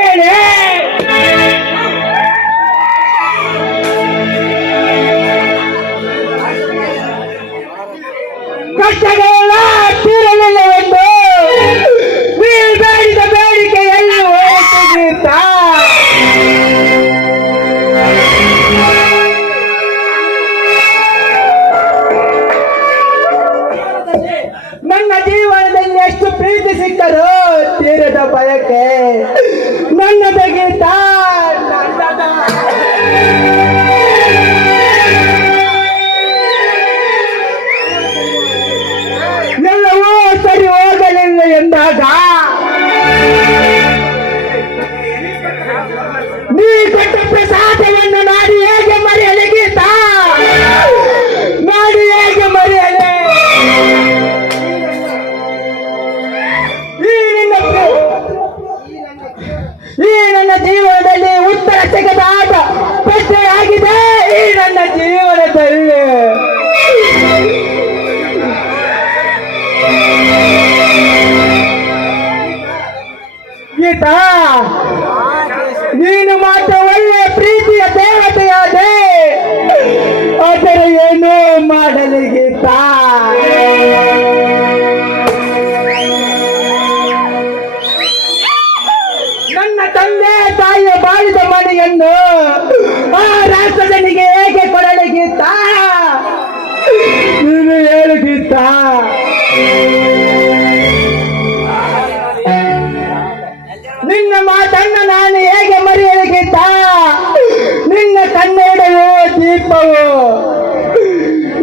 வேலே கட்டடங்களா தீரவில்லை ನೀನು ಮಾತ್ರ ಒಳ್ಳೆ ಪ್ರೀತಿಯ ದೇವತೆಯಾದೆ. ಆದರೆ ಏನು ಮಾಡಲಿ ಗೀತಾ ನನ್ನ ತಂದೆ ತಾಯಿಯ ಬಾಳಿದ ಮನೆಯನ್ನು ಆ ರಾಷ್ಟ್ರದನಿಗೆ ಹೇಗೆ ಕೊಡಲಿ ಗೀತಾ ದೀಪವು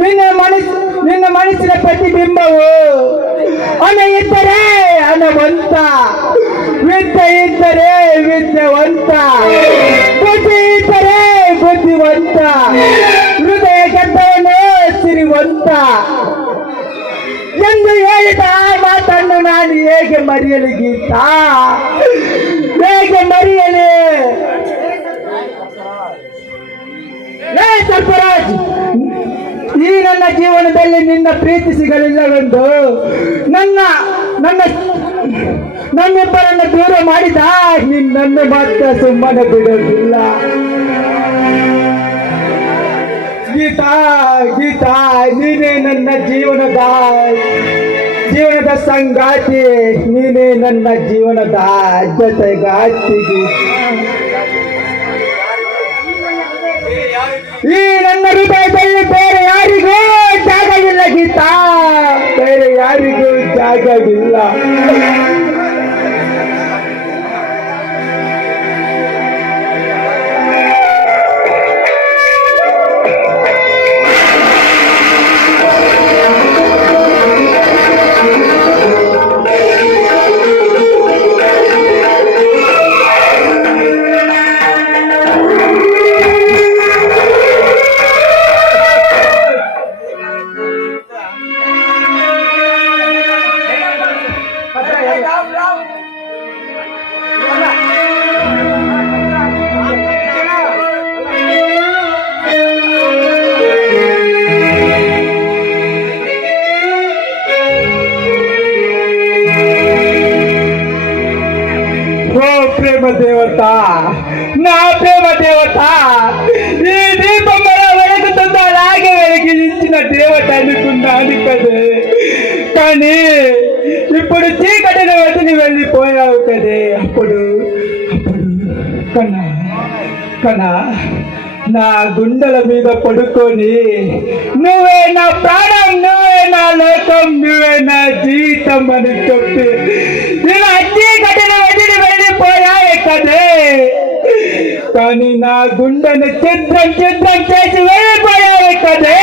ನಿನ್ನ ಮನಸ್ಸು, ನಿನ್ನ ಮನಸ್ಸಿನ ಪ್ರತಿಬಿಂಬವು ಹಣ ಇದ್ದರೆ ಹಣವಂತ ವಿದ್ಯೆ ಇದ್ದರೆ ವಿದ್ಯಾವಂತ ಬುದ್ಧಿ ಇದ್ದರೆ ಬುದ್ಧಿವಂತ ಹೃದಯ ಗೆದ್ದವನು ಸಿರಿವಂತ ಎಂದು ಹೇಳಿದ ಮಾತನ್ನು ನಾನು ಹೇಗೆ ಮರೆಯಲಿ ಗೀತಾ? ಹೇಗೆ ಮರೆಯಲಿ ಜೀವನದಲ್ಲಿ ನಿನ್ನ ಪ್ರೀತಿ ಸಿಗಲಿಲ್ಲವೆಂದು ನನ್ನ ನನ್ನ ನಮ್ಮಿಬ್ಬರನ್ನು ದೂರ ಮಾಡಿದ ನಿನ್ನನ್ನು ಮಾತ್ರ ಸುಮ್ಮನೆ ಬಿಡೋದಿಲ್ಲ. ಗೀತಾ ಗೀತಾ, ನೀನೇ ನನ್ನ ಜೀವನದ ಜೀವನದ ಸಂಗಾತಿ, ನೀನೇ ನನ್ನ ಜೀವನದ ಜೊತೆಗಾತಿ ಈ ನನ್ನ ಹೃದಯದಲ್ಲಿ ಬೇರೆ ಯಾರಿಗೂ దేవత నా ప్రేమ దేవత ఈ దీపం ఎలా వెలుగుతుందో అలాగే వెలిగించిన దేవత అనుకున్నాను కదే. కానీ ఇప్పుడు చీకటిని వదిలి వెళ్ళిపోయావు కదే. అప్పుడు అప్పుడు కన్నా కన్నా నా గుండెల మీద పడుకొని నువ్వే నా ప్రాణం నువ్వే నా లోకం నువ్వే నా జీవితం అని చెప్పి ఇలా చీకటి వదిలి వెళ్ళిపోయాయి కదే అని నా గుండెను చిత్రం చిత్రం చేసి వెళ్ళిపోయాయి కదే.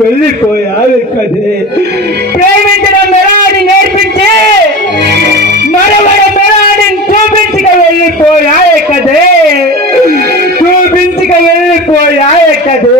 వెళ్ళిపోయావి కదే. ప్రేమించడం ఎలా అని నేర్పించి మరవడం ఎలా అని చూపించక వెళ్ళిపోయాయి కదే. చూపించక వెళ్ళిపోయాయి కదే.